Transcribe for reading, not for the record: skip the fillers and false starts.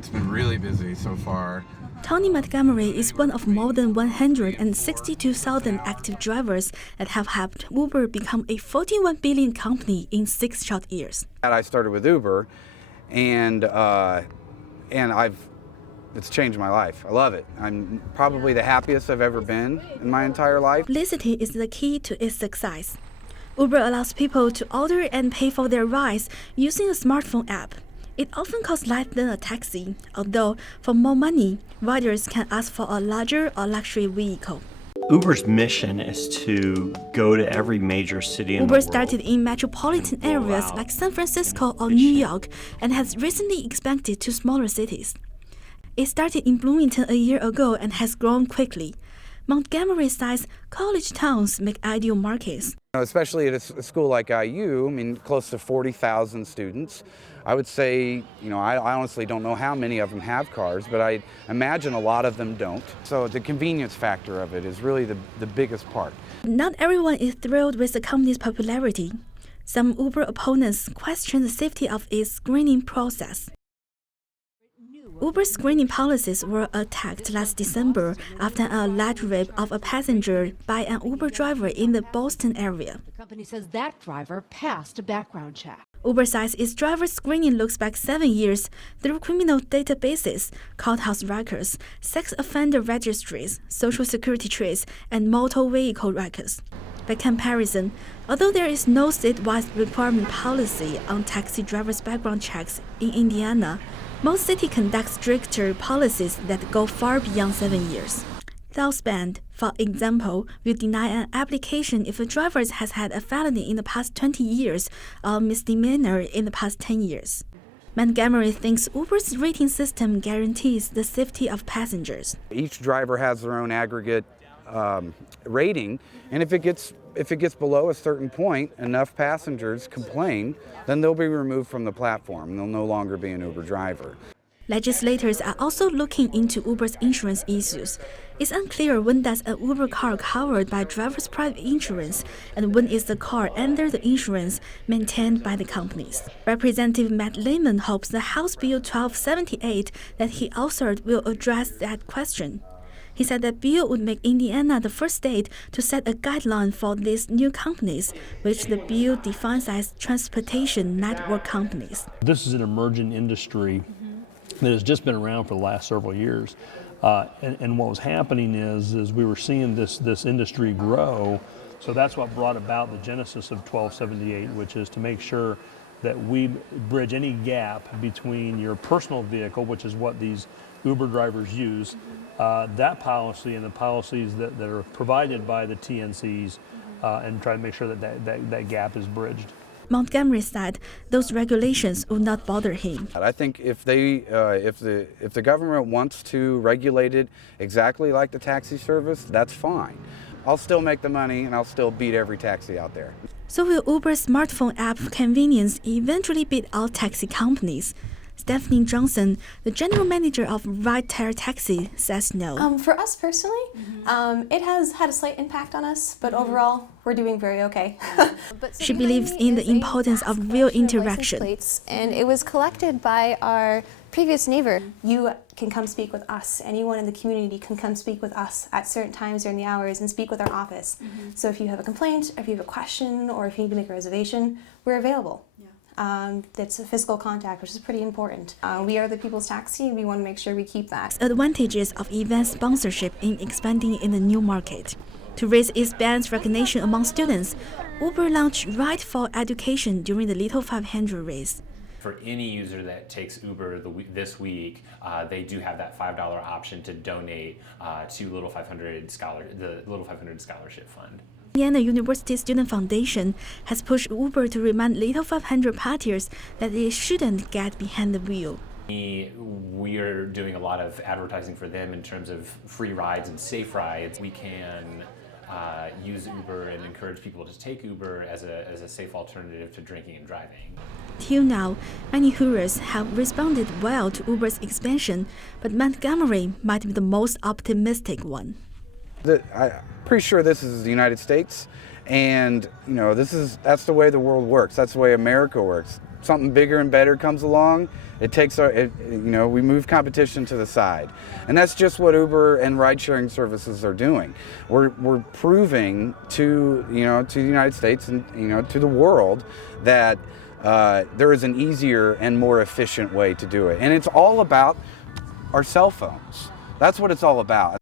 It's been really busy so far. Tony Montgomery is one of more than 162,000 active drivers that have helped Uber become a 41 billion company in 6 short years. I started with Uber, and it's changed my life. I love it. I'm probably the happiest I've ever been in my entire life. Simplicity is the key to its success. Uber allows people to order and pay for their rides using a smartphone app. It often costs less than a taxi, although for more money, riders can ask for a larger or luxury vehicle. Uber's mission is to go to every major city in the Uber world. started in metropolitan areas like San Francisco or New York and has recently expanded to smaller cities. It started in Bloomington a year ago and has grown quickly. Montgomery-sized college towns make ideal markets. Especially at a school like IU, I mean, close to 40,000 students. I would say, I honestly don't know how many of them have cars, but I imagine a lot of them don't. So the convenience factor of it is really the biggest part. Not everyone is thrilled with the company's popularity. Some Uber opponents question the safety of its screening process. Uber's screening policies were attacked last December after an alleged rape of a passenger by an Uber driver in the Boston area. The company says that driver passed a background check. Uber says its driver screening looks back 7 years through criminal databases, courthouse records, sex offender registries, social security trace, and motor vehicle records. By comparison, although there is no statewide requirement policy on taxi drivers' background checks in Indiana, most cities conduct stricter policies that go far beyond 7 years. South Bend, for example, will deny an application if a driver has had a felony in the past 20 years or a misdemeanor in the past 10 years. Montgomery thinks Uber's rating system guarantees the safety of passengers. Each driver has their own aggregate rating, and if it gets below a certain point, enough passengers complain, then they'll be removed from the platform. They'll no longer be an Uber driver. Legislators are also looking into Uber's insurance issues. It's unclear when does an Uber car covered by driver's private insurance and when is the car under the insurance maintained by the companies. Representative Matt Lehman hopes the House Bill 1278 that he authored will address that question. He said that bill would make Indiana the first state to set a guideline for these new companies, which the bill defines as transportation network companies. This is an emerging industry that has just been around for the last several years. And what was happening is we were seeing this industry grow. So that's what brought about the genesis of 1278, which is to make sure that we bridge any gap between your personal vehicle, which is what these Uber drivers use, that policy and the policies that are provided by the TNCs, and try to make sure that gap is bridged. Montgomery said those regulations would not bother him. I think if the government wants to regulate it exactly like the taxi service, that's fine. I'll still make the money and I'll still beat every taxi out there. So will Uber's smartphone app convenience eventually beat out taxi companies? Stephanie Johnson, the general manager of Ride-Share Taxi, says no. For us personally, it has had a slight impact on us, but overall, we're doing very okay. She believes in the importance of real interaction. And it was collected by our previous neighbor. You can come speak with us. Anyone in the community can come speak with us at certain times during the hours and speak with our office. So if you have a complaint, if you have a question, or if you need to make a reservation, we're available. That's a physical contact, which is pretty important. We are the people's taxi, and we want to make sure we keep that. Advantages of event sponsorship in expanding in the new market. To raise its band's recognition among students, Uber launched Ride for Education during the Little 500 race. For any user that takes Uber this week, they do have that $5 option to donate to the Little 500 Scholarship Fund. Indiana University Student Foundation has pushed Uber to remind Little 500 partiers that they shouldn't get behind the wheel. We are doing a lot of advertising for them in terms of free rides and safe rides. We can use Uber and encourage people to take Uber as a safe alternative to drinking and driving. Till now, many Hoosiers have responded well to Uber's expansion, but Montgomery might be the most optimistic one. I'm pretty sure this is the United States, and that's the way the world works. That's the way America works. something bigger and better comes along, it takes we move competition to the side. And that's just what Uber and ride-sharing services are doing. We're proving to the United States and to the world that there is an easier and more efficient way to do it. And it's all about our cell phones. That's what it's all about.